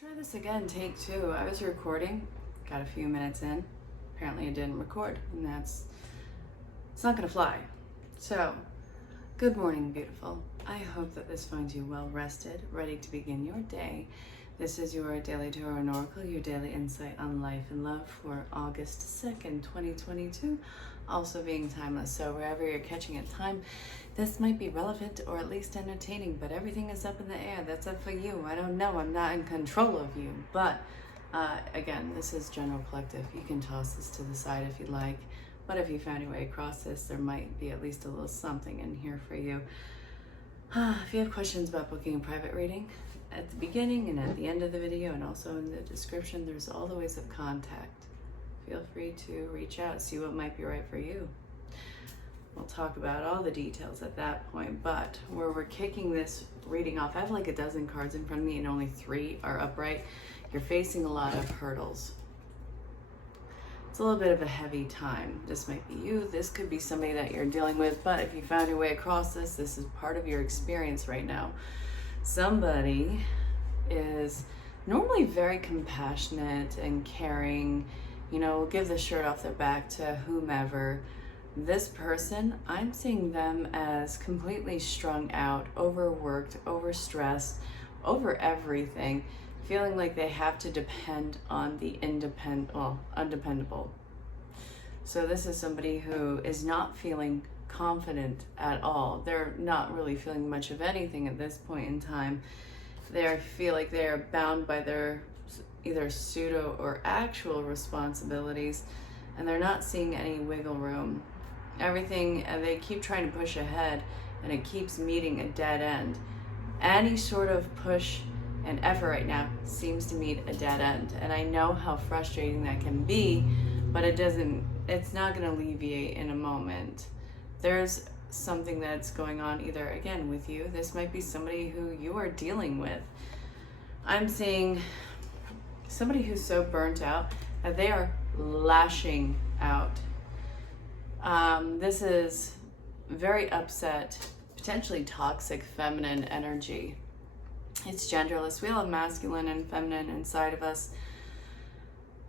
Try this again, take two. I was recording, got a few minutes in. Apparently it didn't record, and it's not gonna fly. So, good morning, beautiful. I hope that this finds you well rested, ready to begin your day. This is your Daily Tarot and Oracle, your daily insight on life and love for August 2nd, 2022, also being timeless. So wherever you're catching it time, this might be relevant or at least entertaining, but everything is up in the air. That's up for you. I don't know. I'm not in control of you. But again, this is general collective. You can toss this to the side if you'd like. But if you found your way across this, there might be at least a little something in here for you. If you have questions about booking a private reading, at the beginning and at the end of the video and also in the description, there's all the ways of contact. Feel free to reach out, see what might be right for you. We'll talk about all the details at that point, but where we're kicking this reading off, I have like a dozen cards in front of me and only 3 are upright. You're facing a lot of hurdles. It's a little bit of a heavy time. This might be you, this could be somebody that you're dealing with, but if you found your way across this, this is part of your experience right now. Somebody is normally very compassionate and caring, you know, will give the shirt off their back to whomever. This person, I'm seeing them as completely strung out, overworked, overstressed, over everything, feeling like they have to depend on the undependable. So this is somebody who is not feeling confident at all. They're not really feeling much of anything at this point in time. They feel like they are bound by their either pseudo or actual responsibilities, and they're not seeing any wiggle room. Everything, they keep trying to push ahead, and it keeps meeting a dead end. Any sort of push and effort right now seems to meet a dead end, and I know how frustrating that can be, but it's not going to alleviate in a moment. There's something that's going on either, again, with you. This might be somebody who you are dealing with. I'm seeing somebody who's so burnt out that they are lashing out. This is very upset, potentially toxic feminine energy. It's genderless. We all have masculine and feminine inside of us.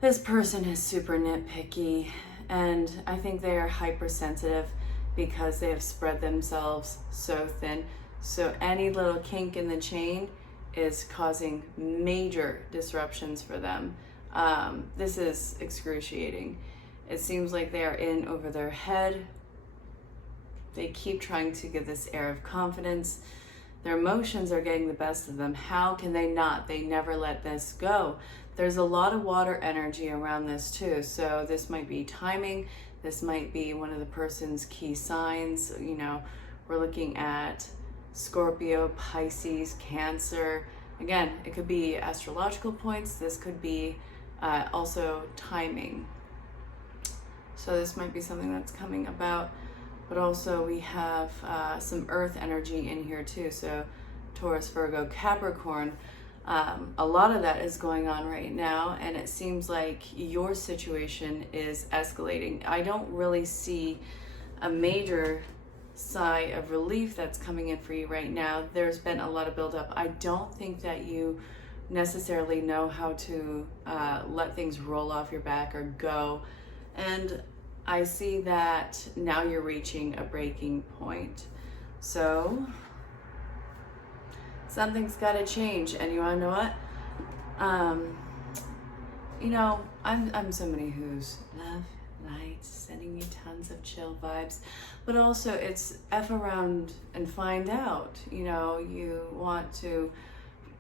This person is super nitpicky, and I think they are hypersensitive because they have spread themselves so thin. So any little kink in the chain is causing major disruptions for them. This is excruciating. It seems like they are in over their head. They keep trying to give this air of confidence. Their emotions are getting the best of them. How can they not? They never let this go. There's a lot of water energy around this too. So this might be timing. This might be one of the person's key signs. You know, we're looking at Scorpio, Pisces, Cancer. Again, it could be astrological points. This could be also timing. So this might be something that's coming about, but also we have some earth energy in here too. So Taurus, Virgo, Capricorn, a lot of that is going on right now, and it seems like your situation is escalating. I don't really see a major sigh of relief that's coming in for you right now. There's been a lot of buildup. I don't think that you necessarily know how to let things roll off your back or go. And I see that now you're reaching a breaking point. So something's got to change. And you want to know what? You know, I'm somebody who's love, light, sending you tons of chill vibes, but also it's F around and find out. You know, you want to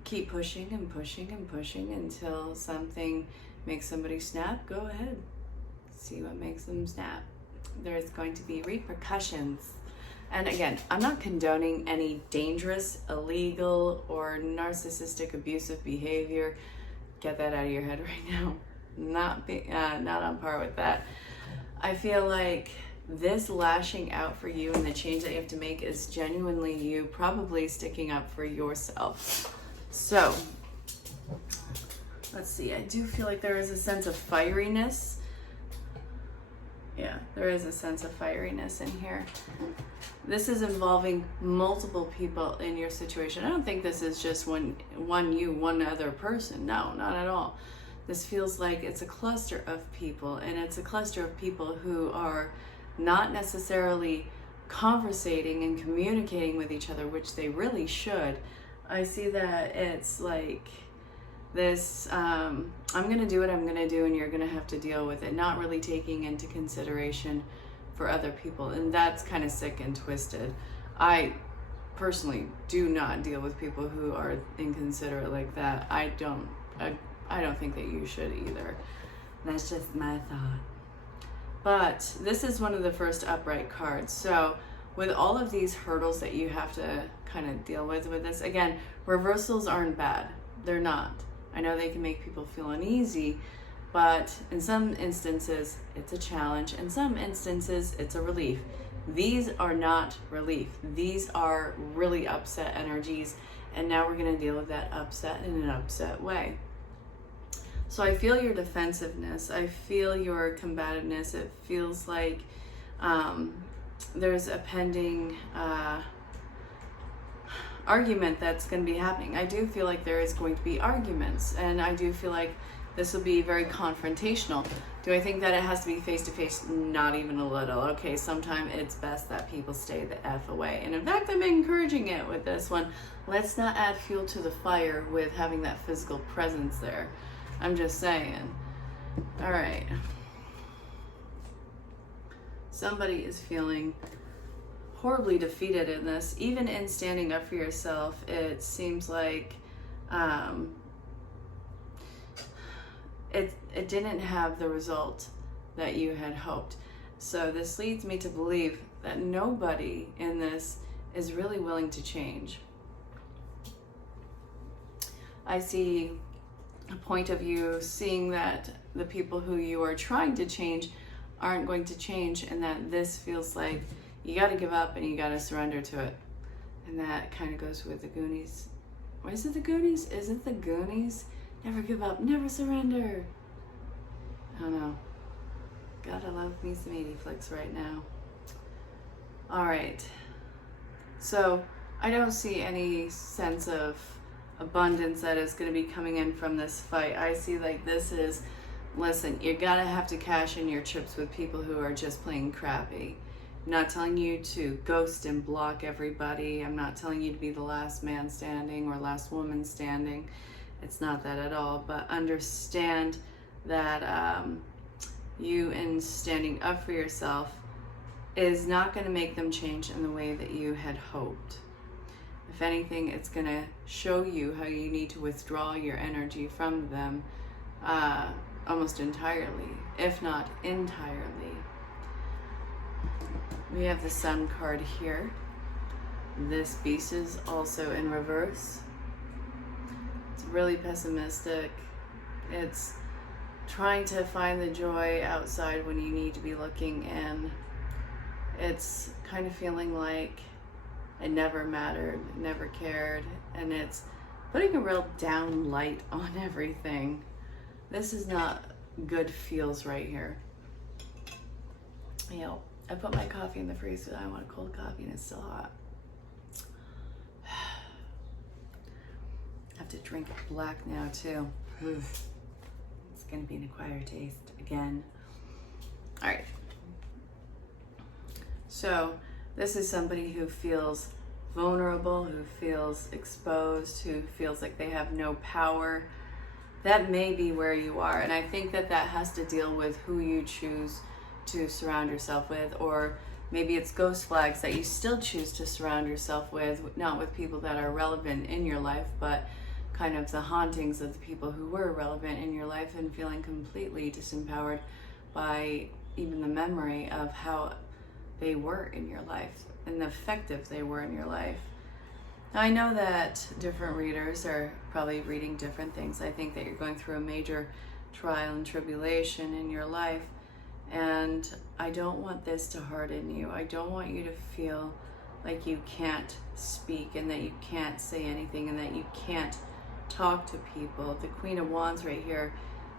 keep pushing and pushing and pushing until something makes somebody snap. Go ahead. See what makes them snap. There's going to be repercussions. And again, I'm not condoning any dangerous, illegal, or narcissistic abusive behavior. Get that out of your head right now. Not on par with that. I feel like this lashing out for you and the change that you have to make is genuinely you probably sticking up for yourself. So, let's see. I do feel like there is a sense of fieriness Yeah, there is a sense of fieriness in here. This is involving multiple people in your situation. I don't think this is just one other person. No, not at all. This feels like it's a cluster of people, and it's a cluster of people who are not necessarily conversating and communicating with each other, which they really should. I see that it's like this, I'm gonna do what I'm gonna do and you're gonna have to deal with it, not really taking into consideration for other people. And that's kind of sick and twisted. I personally do not deal with people who are inconsiderate like that. I don't think that you should either. That's just my thought. But this is one of the first upright cards. So with all of these hurdles that you have to kind of deal with this, again, reversals aren't bad. They're not. I know they can make people feel uneasy, but in some instances, it's a challenge. In some instances, it's a relief. These are not relief. These are really upset energies, and now we're going to deal with that upset in an upset way. So I feel your defensiveness. I feel your combativeness. It feels like there's a pending argument that's going to be happening. I do feel like there is going to be arguments, and I do feel like this will be very confrontational. Do I think that it has to be face-to-face? Not even a little. Okay, sometimes it's best that people stay the F away. And in fact, I'm encouraging it with this one. Let's not add fuel to the fire with having that physical presence there. I'm just saying. All right. Somebody is feeling horribly defeated in this. Even in standing up for yourself, it seems like it didn't have the result that you had hoped. So this leads me to believe that nobody in this is really willing to change. I see a point of view seeing that the people who you are trying to change aren't going to change, and that this feels like you got to give up and you got to surrender to it. And that kind of goes with the Goonies. What is it, the Goonies? Is it the Goonies? Never give up, never surrender. I don't know. Gotta love me some 80 flicks right now. All right. So I don't see any sense of abundance that is going to be coming in from this fight. I see like this is, listen, you're gonna have to cash in your chips with people who are just playing crappy. I'm not telling you to ghost and block everybody. I'm not telling you to be the last man standing or last woman standing. It's not that at all. But understand that you, in standing up for yourself, is not going to make them change in the way that you had hoped. If anything, it's going to show you how you need to withdraw your energy from them almost entirely, if not entirely. We have the Sun card here. This beast is also in reverse. It's really pessimistic. It's trying to find the joy outside when you need to be looking in. It's kind of feeling like it never mattered, never cared, and it's putting a real down light on everything. This is not good feels right here. You know, I put my coffee in the freezer. I want a cold coffee and it's still hot. I have to drink black now too. It's gonna be an acquired taste again. All right. So this is somebody who feels vulnerable, who feels exposed, who feels like they have no power. That may be where you are. And I think that that has to deal with who you choose to surround yourself with, or maybe it's ghost flags that you still choose to surround yourself with, not with people that are relevant in your life, but kind of the hauntings of the people who were relevant in your life, and feeling completely disempowered by even the memory of how they were in your life and the effective they were in your life. Now, I know that different readers are probably reading different things. I think that you're going through a major trial and tribulation in your life, and I don't want this to harden you. I don't want you to feel like you can't speak and that you can't say anything and that you can't talk to people. The Queen of Wands right here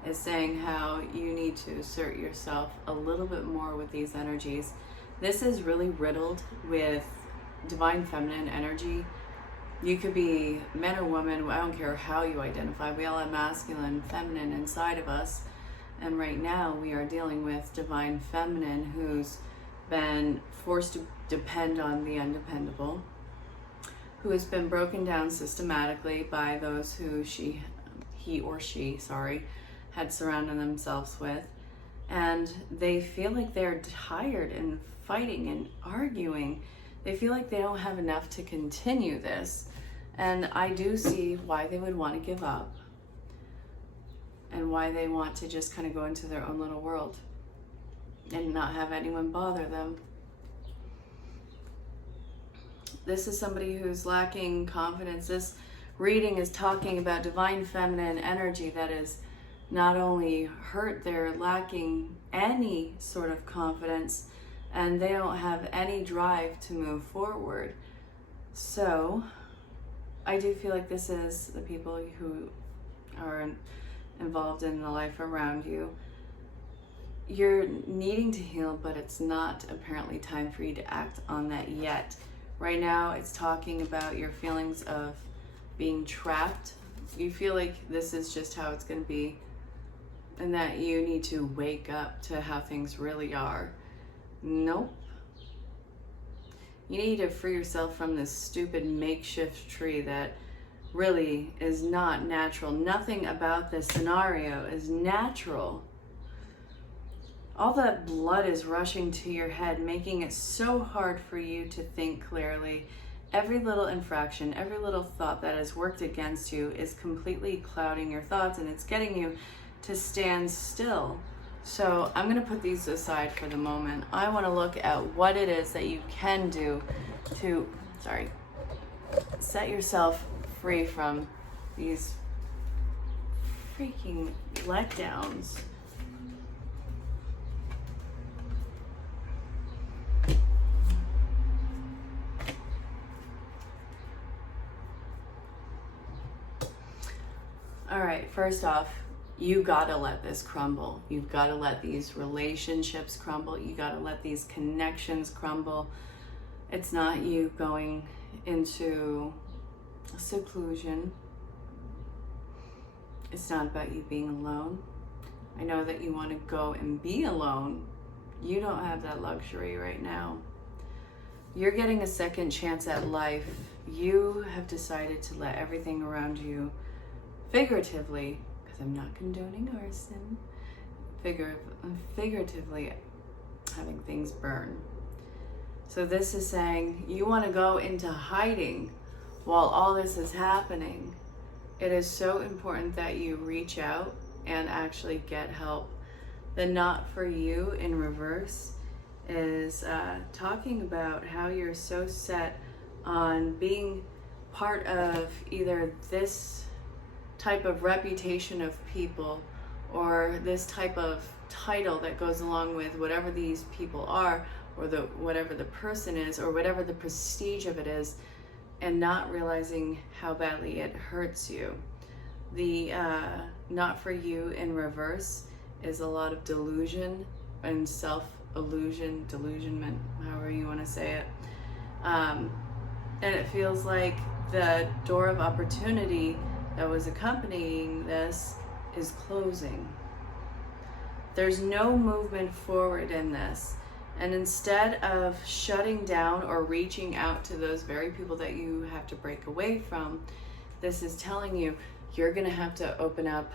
is saying how you need to assert yourself a little bit more with these energies. This is really riddled with divine feminine energy. You could be man or woman, I don't care how you identify. We all have masculine, feminine inside of us. And right now we are dealing with divine feminine who's been forced to depend on the undependable, who has been broken down systematically by those who he or she had surrounded themselves with. And they feel like they're tired and fighting and arguing. They feel like they don't have enough to continue this. And I do see why they would want to give up and why they want to just kind of go into their own little world and not have anyone bother them. This is somebody who's lacking confidence. This reading is talking about divine feminine energy that is not only hurt, they're lacking any sort of confidence and they don't have any drive to move forward. So I do feel like this is the people who are involved in the life around you. You're needing to heal, but it's not apparently time for you to act on that yet. Right now, it's talking about your feelings of being trapped. You feel like this is just how it's going to be, and that you need to wake up to how things really are. Nope. You need to free yourself from this stupid makeshift tree that really is not natural. Nothing about this scenario is natural. All that blood is rushing to your head, making it so hard for you to think clearly. Every little infraction, every little thought that has worked against you is completely clouding your thoughts, and it's getting you to stand still. So I'm going to put these aside for the moment. I want to look at what it is that you can do to, set yourself free from these freaking letdowns. All right, first off, you gotta let this crumble. You've gotta let these relationships crumble. You gotta let these connections crumble. It's not you going into seclusion. It's not about you being alone. I know that you want to go and be alone. You don't have that luxury right now. You're getting a second chance at life. You have decided to let everything around you, figuratively, because I'm not condoning arson, figuratively having things burn. So this is saying you want to go into hiding while all this is happening. It is so important that you reach out and actually get help. The not for you in reverse is talking about how you're so set on being part of either this type of reputation of people or this type of title that goes along with whatever these people are, or whatever the person is, or whatever the prestige of it is, and not realizing how badly it hurts you. The not for you in reverse is a lot of delusion and self-illusion, delusionment, however you want to say it. And it feels like the door of opportunity that was accompanying this is closing. There's no movement forward in this. And instead of shutting down or reaching out to those very people that you have to break away from, this is telling you you're going to have to open up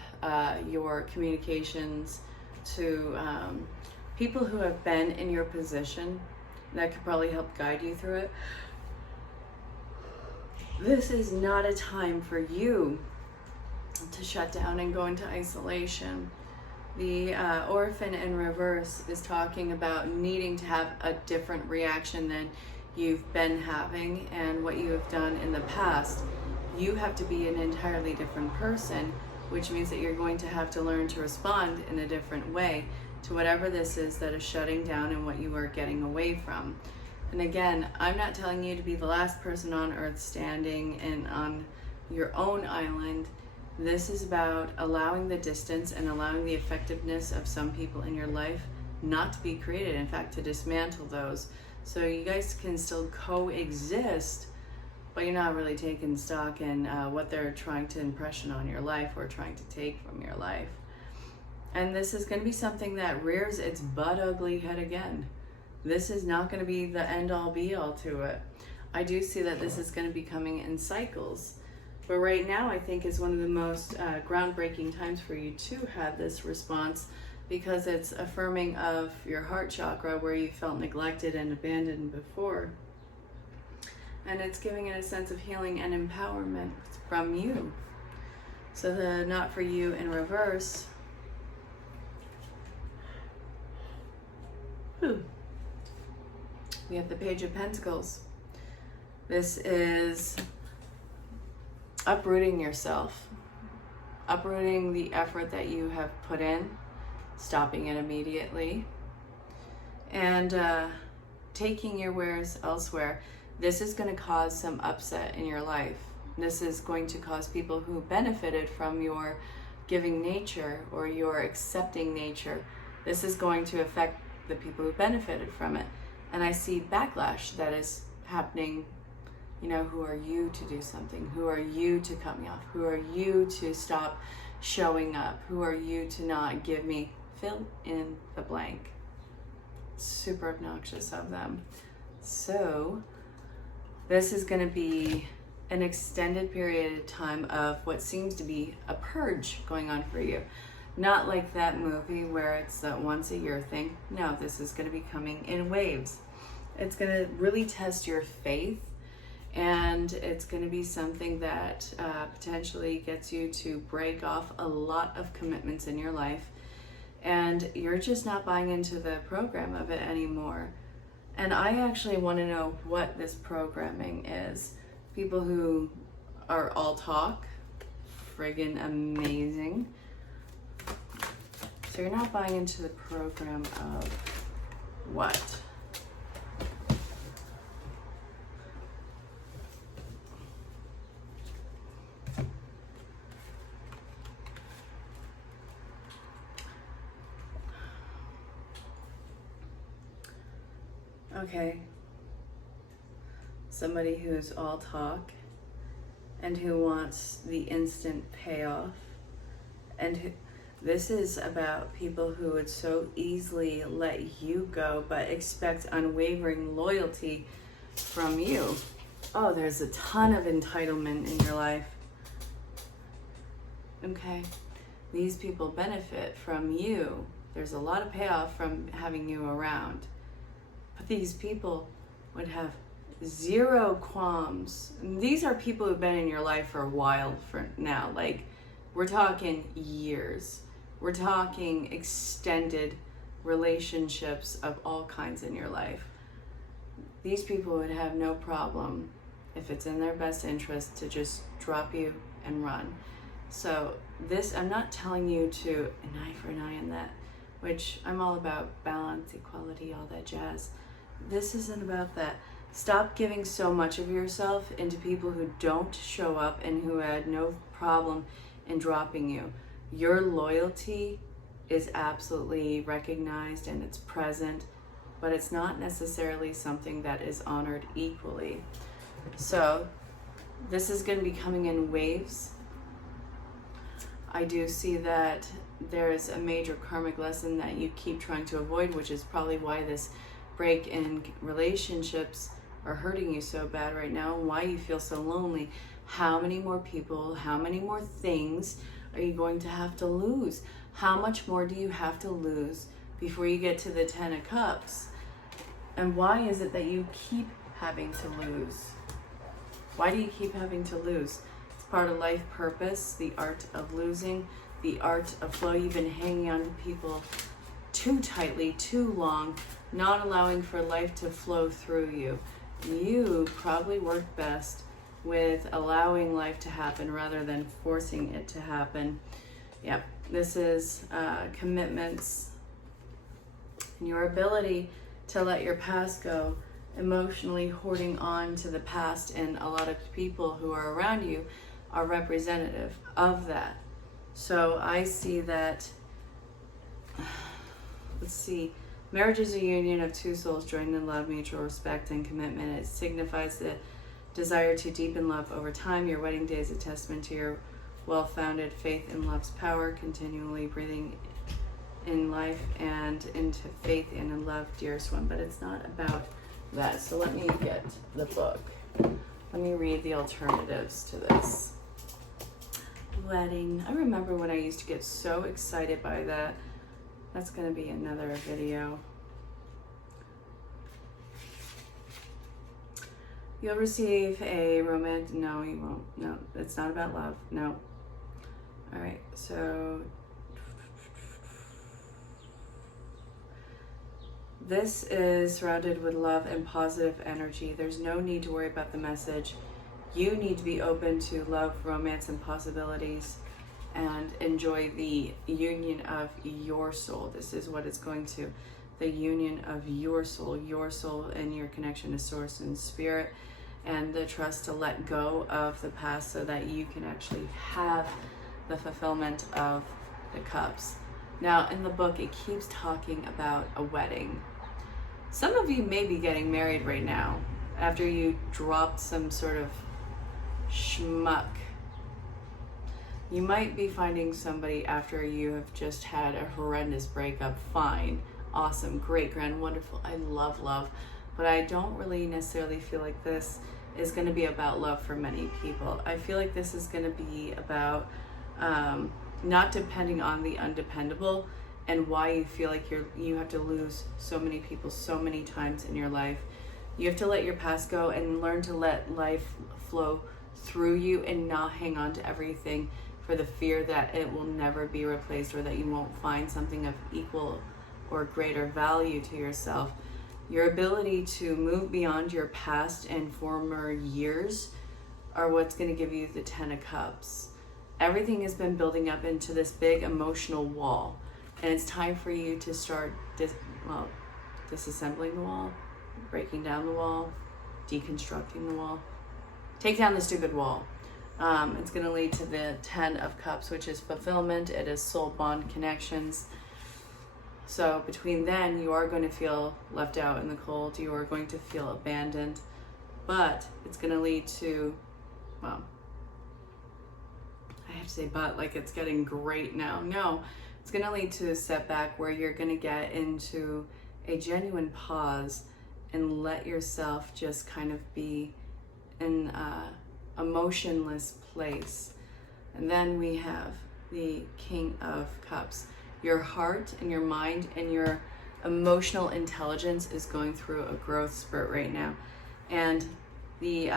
your communications to people who have been in your position that could probably help guide you through it. This is not a time for you to shut down and go into isolation. The orphan in reverse is talking about needing to have a different reaction than you've been having and what you have done in the past. You have to be an entirely different person, which means that you're going to have to learn to respond in a different way to whatever this is that is shutting down and what you are getting away from. And again, I'm not telling you to be the last person on earth standing and on your own island. This is about allowing the distance and allowing the effectiveness of some people in your life not to be created, in fact, to dismantle those. So you guys can still coexist, but you're not really taking stock in what they're trying to impression on your life or trying to take from your life. And this is going to be something that rears its butt ugly head again. This is not going to be the end all be all to it. I do see that this is going to be coming in cycles. But right now, I think is one of the most groundbreaking times for you to have this response, because it's affirming of your heart chakra where you felt neglected and abandoned before. And it's giving it a sense of healing and empowerment from you. So the not for you in reverse. We have the Page of Pentacles. This is uprooting yourself, uprooting the effort that you have put in, stopping it immediately, and taking your wares elsewhere. This is going to cause some upset in your life. This is going to cause people who benefited from your giving nature or your accepting nature. This is going to affect the people who benefited from it. And I see backlash that is happening. You know, who are you to do something? Who are you to cut me off? Who are you to stop showing up? Who are you to not give me, fill in the blank? Super obnoxious of them. So this is going to be an extended period of time of what seems to be a purge going on for you. Not like that movie where it's that once a year thing. No, this is going to be coming in waves. It's going to really test your faith, and it's going to be something that potentially gets you to break off a lot of commitments in your life, and you're just not buying into the program of it anymore. And I actually want to know what this programming is. People who are all talk, friggin' amazing. So you're not buying into the program of what? Okay. Somebody who's all talk and who wants the instant payoff, and who, this is about people who would so easily let you go but expect unwavering loyalty from you. Oh, there's a ton of entitlement in your life. Okay, these people benefit from you. There's a lot of payoff from having you around. But these people would have zero qualms. And these are people who've been in your life for a while for now. Like, we're talking years. We're talking extended relationships of all kinds in your life. These people would have no problem, if it's in their best interest, to just drop you and run. So this, I'm not telling you to an eye for an eye in that, which I'm all about balance, equality, all that jazz. This isn't about that. Stop giving so much of yourself into people who don't show up and who had no problem in dropping you. Your loyalty is absolutely recognized and it's present, but it's not necessarily something that is honored equally. So this is going to be coming in waves. I do see that there's a major karmic lesson that you keep trying to avoid, which is probably why this break in relationships are hurting you so bad right now, and why you feel so lonely. How many more people, how many more things are you going to have to lose? How much more do you have to lose before you get to the 10 of Cups? And why is it that you keep having to lose? Why do you keep having to lose? It's part of life purpose, the art of losing, the art of flow. You've been hanging on to people too tightly, too long, not allowing for life to flow through you. You probably work best with allowing life to happen rather than forcing it to happen. Yep, this is commitments and your ability to let your past go, emotionally hoarding on to the past, and a lot of people who are around you are representative of that. So I see that, let's see, marriage is a union of two souls joined in love, mutual respect, and commitment. It signifies the desire to deepen love over time. Your wedding day is a testament to your well-founded faith in love's power, continually breathing in life and into faith and in love, dearest one. But it's not about that. So let me get the book. Let me read the alternatives to this. Wedding. I remember when I used to get so excited by that. That's going to be another video. You'll receive a romantic... No, you won't. No, it's not about love. No. All right, so... This is surrounded with love and positive energy. There's no need to worry about the message. You need to be open to love, romance, and possibilities and enjoy the union of your soul. This is what it's going to. The union of your soul and your connection to source and spirit, and the trust to let go of the past so that you can actually have the fulfillment of the cups. Now, in the book, it keeps talking about a wedding. Some of you may be getting married right now after you dropped some sort of schmuck. You might be finding somebody after you have just had a horrendous breakup. Fine, awesome, great, grand, wonderful. I love love, but I don't really necessarily feel like this is going to be about love for many people. I feel like this is going to be about not depending on the undependable and why you feel like you have to lose so many people so many times in your life. You have to let your past go and learn to let life flow through you and not hang on to everything for the fear that it will never be replaced or that you won't find something of equal or greater value to yourself. Your ability to move beyond your past and former years are what's going to give you the 10 of Cups. Everything has been building up into this big emotional wall, and it's time for you to start disassembling the wall, breaking down the wall, deconstructing the wall. Take down the stupid wall. It's going to lead to the 10 of Cups, which is fulfillment. It is soul bond connections. So between then, you are going to feel left out in the cold. You are going to feel abandoned. But it's going to lead to, well, I have to say but like it's getting great now. No, it's going to lead to a setback where you're going to get into a genuine pause and let yourself just kind of be in a motionless place. And then we have the King of Cups. Your heart and your mind and your emotional intelligence is going through a growth spurt right now. And the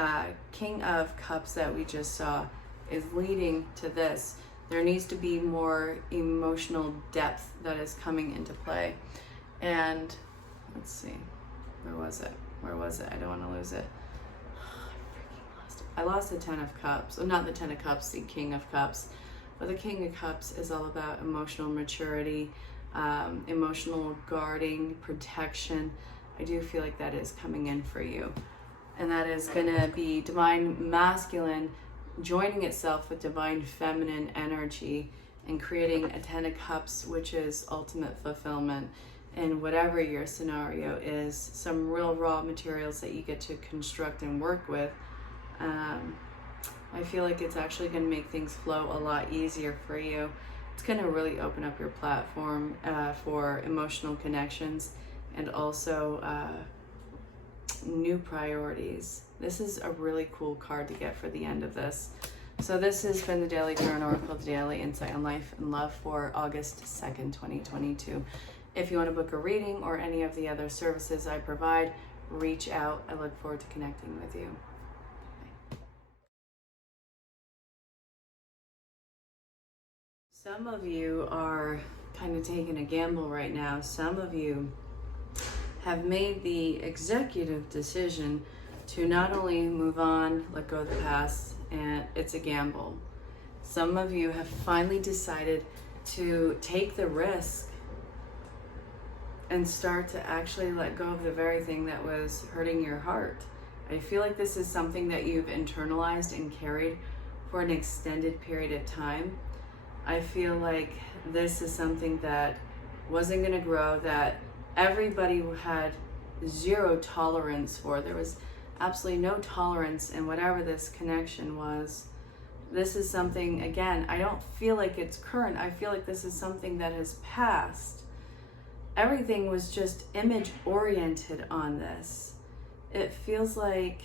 King of Cups that we just saw is leading to this. There needs to be more emotional depth that is coming into play. And let's see, where was it? I don't want to lose it. I lost the 10 of Cups. Oh, not the 10 of Cups, the King of Cups. But the King of Cups is all about emotional maturity, emotional guarding, protection. I do feel like that is coming in for you. And that is going to be divine masculine joining itself with divine feminine energy and creating a 10 of Cups, which is ultimate fulfillment. And whatever your scenario is, some real raw materials that you get to construct and work with. I feel like it's actually going to make things flow a lot easier for you. It's going to really open up your platform for emotional connections and also new priorities. This is a really cool card to get for the end of this. So this has been the Daily Tarot Oracle, the Daily Insight on Life and Love for August 2nd, 2022. If you want to book a reading or any of the other services I provide, reach out. I look forward to connecting with you. Some of you are kind of taking a gamble right now. Some of you have made the executive decision to not only move on, let go of the past, and it's a gamble. Some of you have finally decided to take the risk and start to actually let go of the very thing that was hurting your heart. I feel like this is something that you've internalized and carried for an extended period of time. I feel like this is something that wasn't going to grow, that everybody had zero tolerance for. There was absolutely no tolerance in whatever this connection was. This is something, again, I don't feel like it's current. I feel like this is something that has passed. Everything was just image oriented on this. It feels like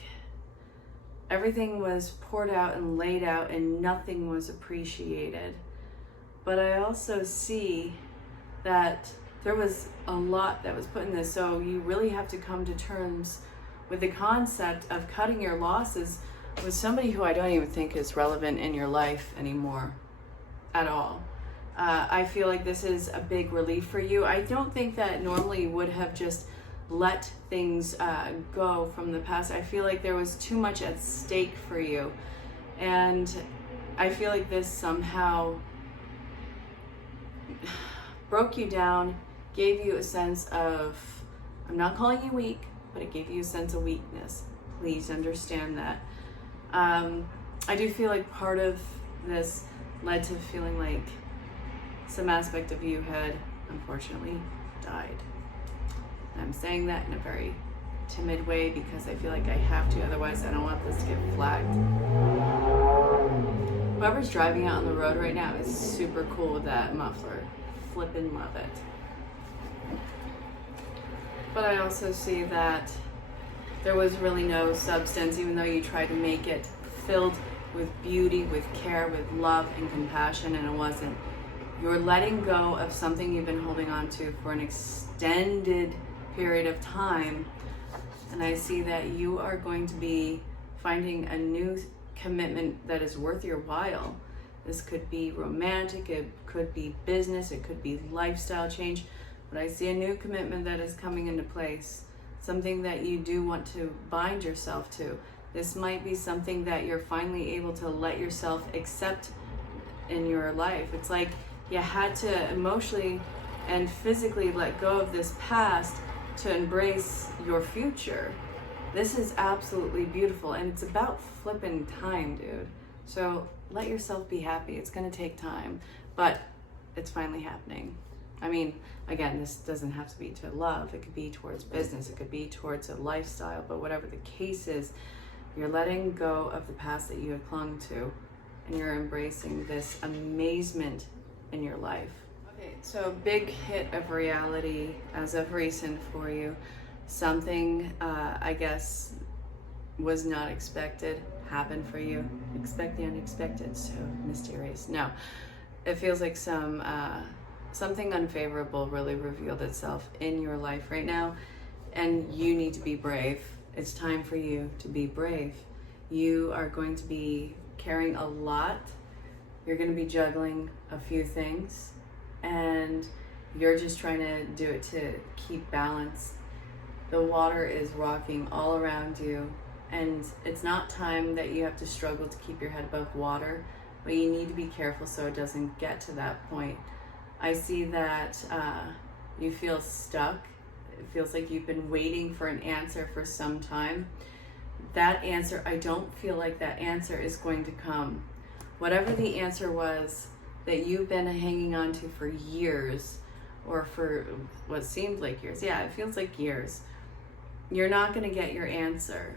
everything was poured out and laid out and nothing was appreciated. But I also see that there was a lot that was put in this. So you really have to come to terms with the concept of cutting your losses with somebody who I don't even think is relevant in your life anymore at all. I feel like this is a big relief for you. I don't think that normally you would have just let things go from the past. I feel like there was too much at stake for you. And I feel like this somehow broke you down, gave you a sense of, I'm not calling you weak, but it gave you a sense of weakness. Please understand that. I do feel like part of this led to feeling like some aspect of you had unfortunately died. And I'm saying that in a very timid way because I feel like I have to, otherwise I don't want this to get flagged. Whoever's driving out on the road right now is super cool with that muffler. Flippin' love it. But I also see that there was really no substance, even though you tried to make it filled with beauty, with care, with love and compassion, and it wasn't. You're letting go of something you've been holding on to for an extended period of time, and I see that you are going to be finding a new commitment that is worth your while. This could be romantic, it could be business, it could be lifestyle change, but I see a new commitment that is coming into place, something that you do want to bind yourself to. This might be something that you're finally able to let yourself accept in your life. It's like you had to emotionally and physically let go of this past to embrace your future. This is absolutely beautiful, and it's about flipping time, dude. So let yourself be happy. It's gonna take time, but it's finally happening. I mean, again, this doesn't have to be to love. It could be towards business. It could be towards a lifestyle, but whatever the case is, you're letting go of the past that you have clung to, and you're embracing this amazement in your life. Okay, so big hit of reality as of recent for you. Something, I guess, was not expected happened for you. Expect the unexpected, so mysterious. No, it feels like something unfavorable really revealed itself in your life right now, and you need to be brave. It's time for you to be brave. You are going to be carrying a lot. You're going to be juggling a few things, and you're just trying to do it to keep balance. The water is rocking all around you, and it's not time that you have to struggle to keep your head above water, but you need to be careful so it doesn't get to that point. I see that you feel stuck. It feels like you've been waiting for an answer for some time. That answer, I don't feel like that answer is going to come. Whatever the answer was that you've been hanging on to for years, or for what seemed like years, yeah, it feels like years, you're not going to get your answer.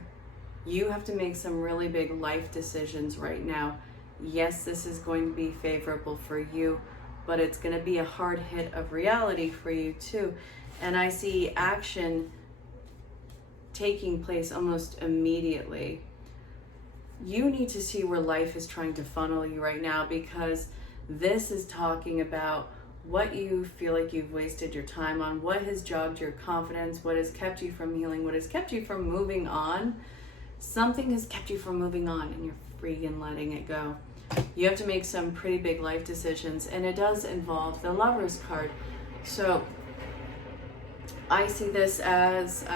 You have to make some really big life decisions right now. Yes, this is going to be favorable for you, but it's going to be a hard hit of reality for you too. And I see action taking place almost immediately. You need to see where life is trying to funnel you right now, because this is talking about what you feel like you've wasted your time on, what has jogged your confidence, what has kept you from healing, what has kept you from moving on. Something has kept you from moving on, and you're freaking letting it go. You have to make some pretty big life decisions, and it does involve the Lover's card. So I see this as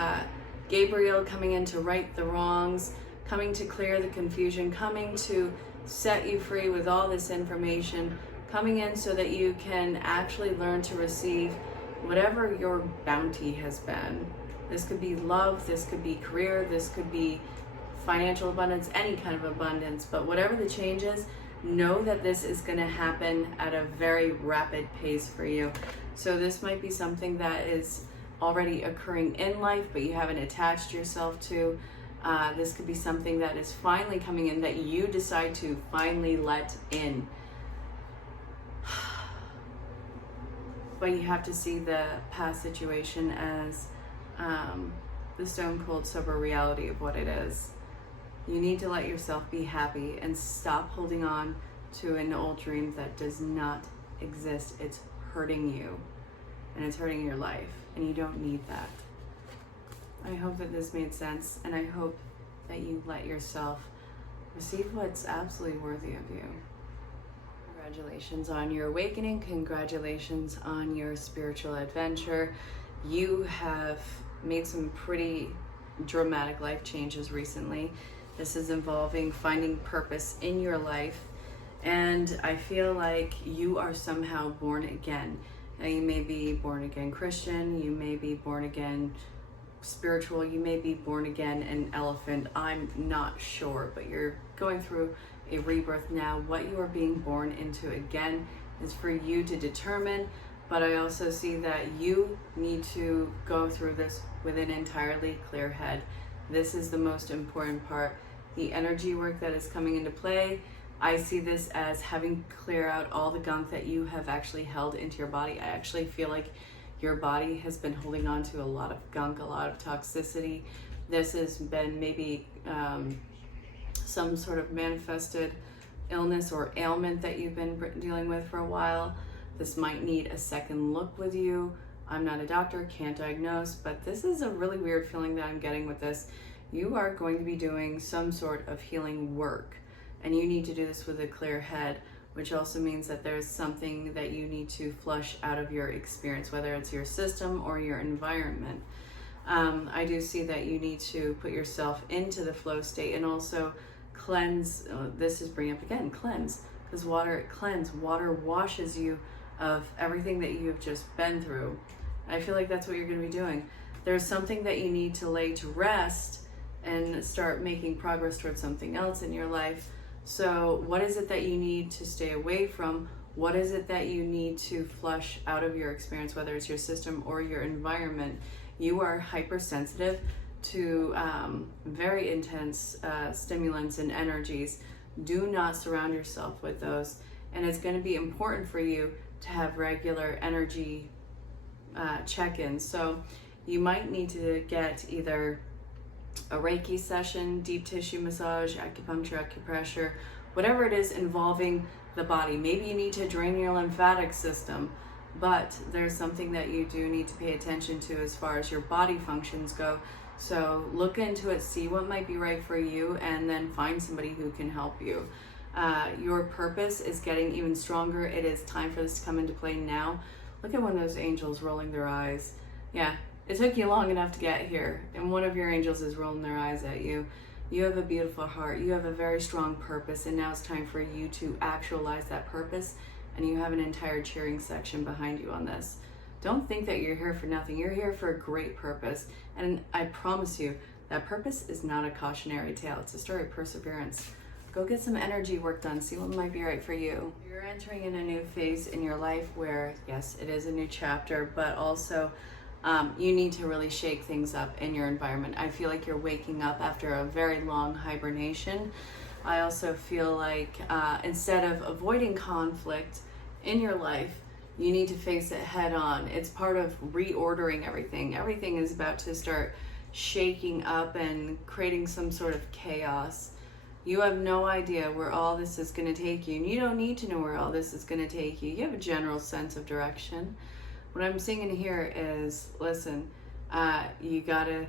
Gabriel coming in to right the wrongs, coming to clear the confusion, coming to set you free with all this information, coming in so that you can actually learn to receive whatever your bounty has been. This could be love, this could be career, this could be financial abundance, any kind of abundance. But whatever the change is, know that this is going to happen at a very rapid pace for you. So this might be something that is already occurring in life, but you haven't attached yourself to. This could be something that is finally coming in that you decide to finally let in. But you have to see the past situation as the stone cold sober reality of what it is. You need to let yourself be happy and stop holding on to an old dream that does not exist. It's hurting you and it's hurting your life, and you don't need that. I hope that this made sense, and I hope that you let yourself receive what's absolutely worthy of you. Congratulations on your awakening. Congratulations on your spiritual adventure. You have made some pretty dramatic life changes recently. This is involving finding purpose in your life, and I feel like you are somehow born again. Now, you may be born again Christian, you may be born again spiritual, you may be born again an elephant. I'm not sure, but you're going through a rebirth now. What you are being born into again is for you to determine, but I also see that you need to go through this with an entirely clear head. This is the most important part. The energy work that is coming into play, I see this as having clear out all the gunk that you have actually held into your body. I actually feel like your body has been holding on to a lot of gunk, a lot of toxicity. This has been maybe some sort of manifested illness or ailment that you've been dealing with for a while. This might need a second look with you. I'm not a doctor, can't diagnose, but this is a really weird feeling that I'm getting with this. You are going to be doing some sort of healing work, and you need to do this with a clear head, which also means that there's something that you need to flush out of your experience, whether it's your system or your environment. I do see that you need to put yourself into the flow state and also cleanse. This is bringing up again, cleanse, because water washes you of everything that you have just been through. I feel like that's what you're going to be doing. There's something that you need to lay to rest and start making progress towards something else in your life. So what is it that you need to stay away from? What is it that you need to flush out of your experience, whether it's your system or your environment? You are hypersensitive to very intense stimulants and energies. Do not surround yourself with those. And it's going to be important for you to have regular energy check-ins. So you might need to get either a Reiki session, deep tissue massage, acupuncture, acupressure, whatever it is involving the body. Maybe you need to drain your lymphatic system, but there's something that you do need to pay attention to as far as your body functions go. So look into it, see what might be right for you, and then find somebody who can help you. Your purpose is getting even stronger. It is time for this to come into play now. Look at one of those angels rolling their eyes. Yeah, it took you long enough to get here, and one of your angels is rolling their eyes at you. You have a beautiful heart. You have a very strong purpose, and now it's time for you to actualize that purpose, and you have an entire cheering section behind you on this. Don't think that you're here for nothing. You're here for a great purpose, and I promise you, that purpose is not a cautionary tale. It's a story of perseverance. Go get some energy work done. See what might be right for you. You're entering in a new phase in your life where, yes, it is a new chapter, but also you need to really shake things up in your environment. I feel like you're waking up after a very long hibernation. I also feel like instead of avoiding conflict in your life, you need to face it head on. It's part of reordering everything. Everything is about to start shaking up and creating some sort of chaos. You have no idea where all this is going to take you, and you don't need to know where all this is going to take you. You have a general sense of direction. What I'm seeing in here is, listen, you got to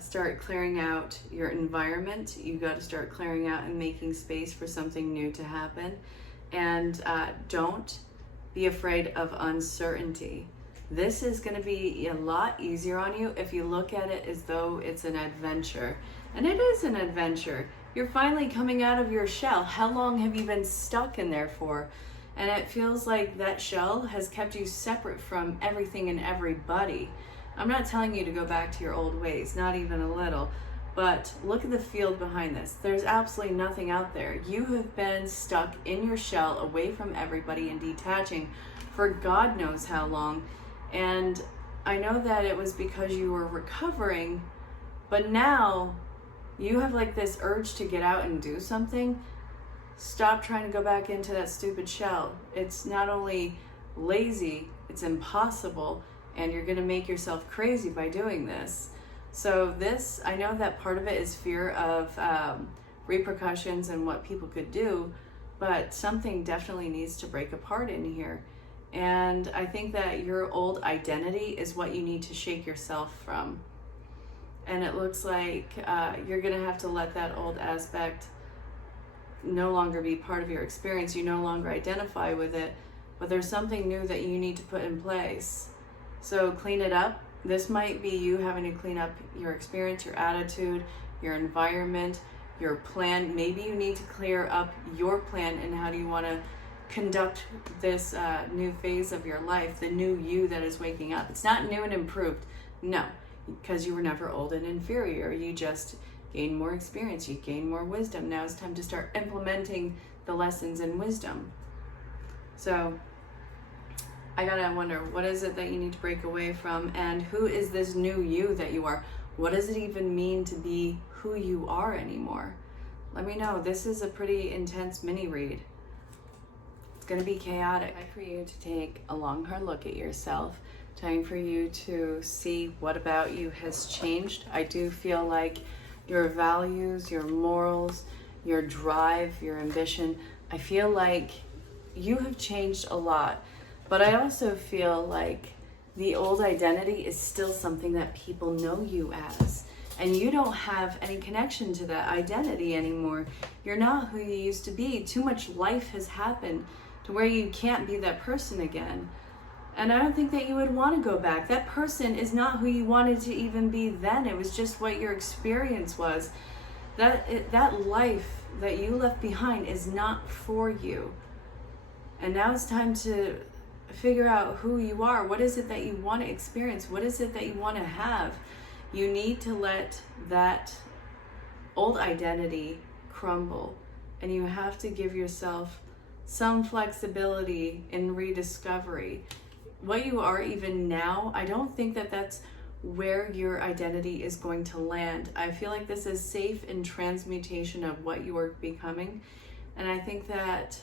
start clearing out your environment. You got to start clearing out and making space for something new to happen. And don't be afraid of uncertainty. This is going to be a lot easier on you if you look at it as though it's an adventure. And it is an adventure. You're finally coming out of your shell. How long have you been stuck in there for? And it feels like that shell has kept you separate from everything and everybody. I'm not telling you to go back to your old ways, not even a little, But look at the field behind this. There's absolutely nothing out there. You have been stuck in your shell, away from everybody and detaching for God knows how long. And I know that it was because you were recovering, but now you have like this urge to get out and do something. Stop trying to go back into that stupid shell. It's not only lazy, it's impossible, and you're gonna make yourself crazy by doing this. So this, I know that part of it is fear of repercussions and what people could do, but something definitely needs to break apart in here. And I think that your old identity is what you need to shake yourself from. And it looks like you're gonna have to let that old aspect no longer be part of your experience. You no longer identify with it, but there's something new that you need to put in place. So clean it up. This might be you having to clean up your experience, your attitude, your environment, your plan. Maybe you need to clear up your plan and how do you want to conduct this new phase of your life, the new you that is waking up. It's not new and improved, no, because you were never old and inferior. You just gained more experience, you gained more wisdom. Now it's time to start implementing the lessons and wisdom. So I gotta wonder, what is it that you need to break away from, and who is this new you that you are? What does it even mean to be who you are anymore? Let me know. This is a pretty intense mini read. It's gonna be chaotic. Time for you to take a long, hard look at yourself. Time for you to see what about you has changed. I do feel like your values, your morals, your drive, your ambition, I feel like you have changed a lot. But I also feel like the old identity is still something that people know you as. And you don't have any connection to that identity anymore. You're not who you used to be. Too much life has happened to where you can't be that person again. And I don't think that you would want to go back. That person is not who you wanted to even be then. It was just what your experience was. That life that you left behind is not for you. And now it's time to figure out who you are. What is it that you want to experience? What is it that you want to have? You need to let that old identity crumble, and you have to give yourself some flexibility in rediscovery. What you are even now, I don't think that that's where your identity is going to land. I feel like this is safe in transmutation of what you are becoming, and I think that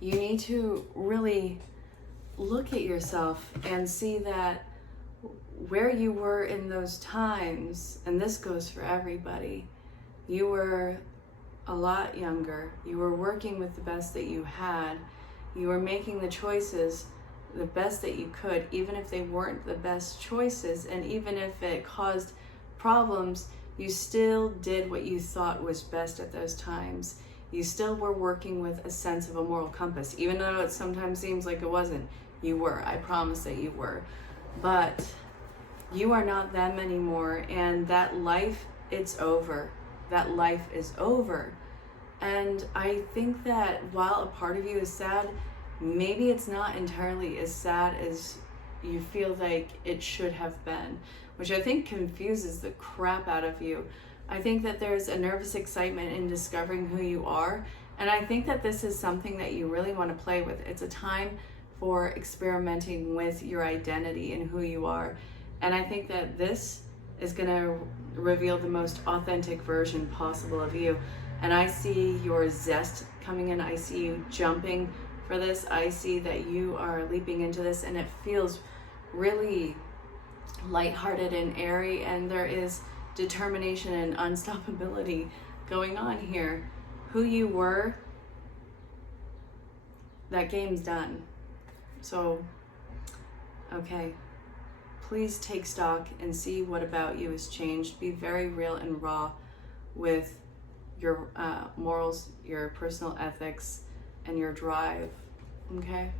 you need to really look at yourself and see that where you were in those times, and this goes for everybody, you were a lot younger. You were working with the best that you had. You were making the choices the best that you could, even if they weren't the best choices, and even if it caused problems, you still did what you thought was best at those times. You still were working with a sense of a moral compass, even though it sometimes seems like it wasn't. You were. I promise that you were. But you are not them anymore, and that life, it's over. That life is over. And I think that while a part of you is sad, maybe it's not entirely as sad as you feel like it should have been, which I think confuses the crap out of you. I think that there's a nervous excitement in discovering who you are, and I think that this is something that you really want to play with. It's a time for experimenting with your identity and who you are, and I think that this is going to reveal the most authentic version possible of you. And I see your zest coming in. I see you jumping for this. I see that you are leaping into this, and it feels really lighthearted and airy, and there is determination and unstoppability going on here. Who you were, that game's done. So, okay, please take stock and see what about you has changed. Be very real and raw with your morals, your personal ethics, and your drive, okay?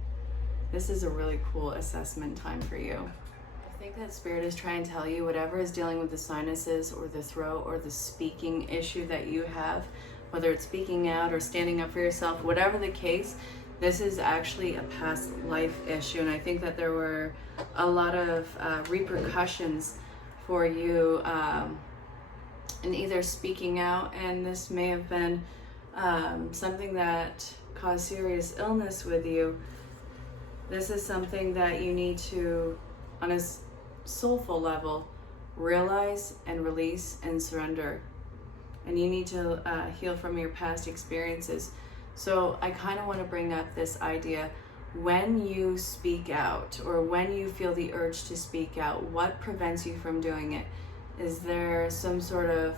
This is a really cool assessment time for you. I think that Spirit is trying to tell you whatever is dealing with the sinuses or the throat or the speaking issue that you have, whether it's speaking out or standing up for yourself, whatever the case, this is actually a past life issue. And I think that there were a lot of repercussions for you and either speaking out, and this may have been something that caused serious illness with you. This is something that you need to, on a soulful level, realize and release and surrender. And you need to heal from your past experiences. So I kind of want to bring up this idea: when you speak out, or when you feel the urge to speak out, what prevents you from doing it? Is there some sort of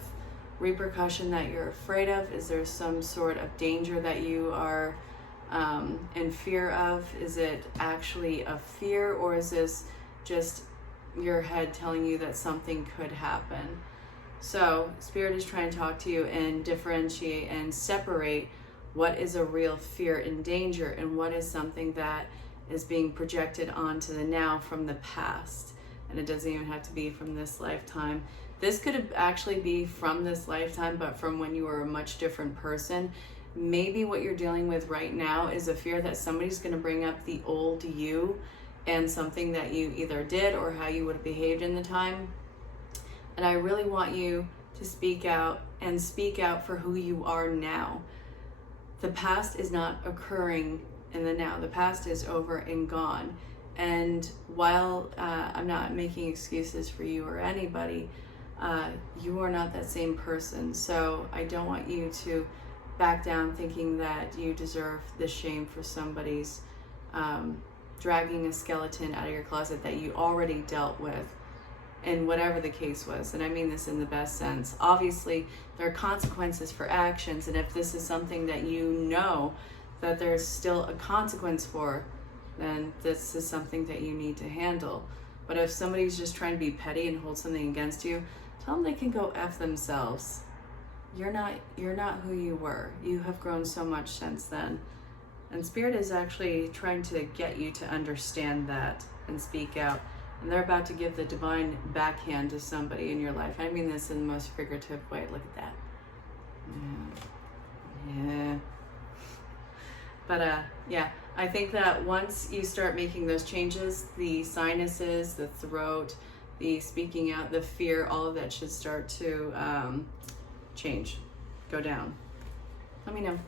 repercussion that you're afraid of? Is there some sort of danger that you are in fear of? Is it actually a fear, or is this just your head telling you that something could happen? So Spirit is trying to talk to you and differentiate and separate what is a real fear and danger, and what is something that is being projected onto the now from the past. And it doesn't even have to be from this lifetime. This could actually be from this lifetime, but from when you were a much different person. Maybe what you're dealing with right now is a fear that somebody's going to bring up the old you and something that you either did or how you would have behaved in the time. And I really want you to speak out, and speak out for who you are now. The past is not occurring in the now. The past is over and gone. And while I'm not making excuses for you or anybody, you are not that same person. So I don't want you to back down thinking that you deserve the shame for somebody's dragging a skeleton out of your closet that you already dealt with, and whatever the case was. And I mean this in the best sense. Obviously, there are consequences for actions, and if this is something that you know that there's still a consequence for, then this is something that you need to handle. But if somebody's just trying to be petty and hold something against you, tell them they can go F themselves. You're not who you were. You have grown so much since then. And Spirit is actually trying to get you to understand that and speak out. And they're about to give the divine backhand to somebody in your life. I mean this in the most figurative way. Look at that. Yeah. But yeah, I think that once you start making those changes, the sinuses, the throat, the speaking out, the fear, all of that should start to change, go down. Let me know.